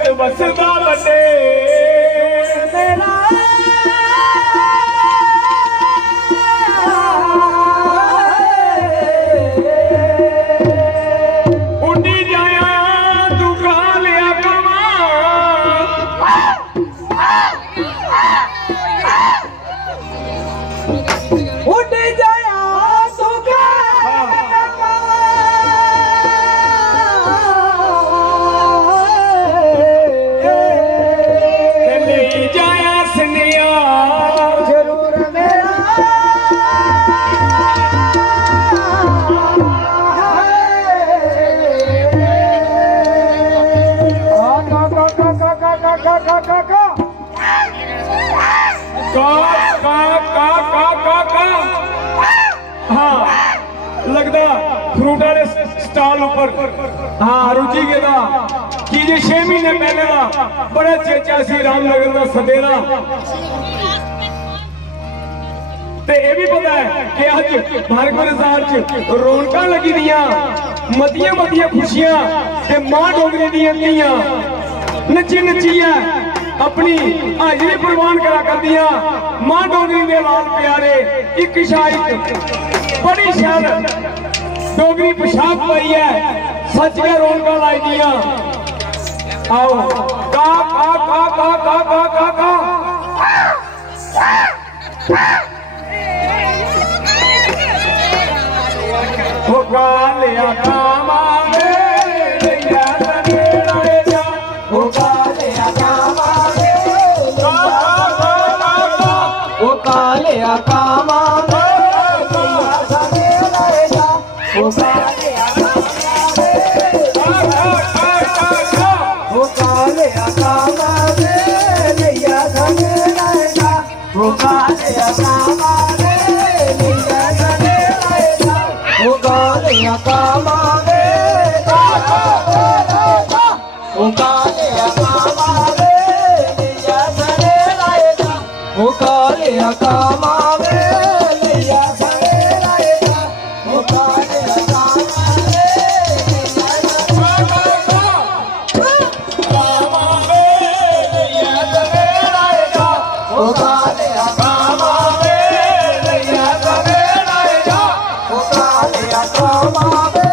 जगत वसदा बड़े मेरा उड़ी जाया तू खा लिया कमा उड़ी जाया तू खा लगता फ्रूट वाले स्टॉल ऊपर हाँ रुचि गेदा कि जे 6 महीने पहले का बड़ा चेचा सी रामनगर का सदेरा ते ये भी पता है कि अज भारत बाजार च रौनकां लगी दियां मतियां मतियां खुशियां ते मां डोगरी दियां धीआं नच्ची नच्चिया अपनी हाजरी प्रवान करा करदियां मां डोगरी दे लाल प्यारे एक शाइक बड़ी शैल डोगरी पोशाक पाई है सच गै रौनकां लाई दियां आओ का का का का का का का हो कालिया कामावे लैया सनेड़े जा हो कालिया कामावे हो कालिया कामावे लैया सनेड़े जा हो कालिया कामावे लैया सनेड़े जा हो कालिया कामावे लैया सनेड़े जा हो कालिया कामावे हो कालिया कामावे लैया सनेड़े जा हो कालिया कामावे लैया सनेड़े जा हो कालिया कामावे लैया सनेड़े जा हो कालिया कामावे लैया सनेड़े जा हो कालिया कामावे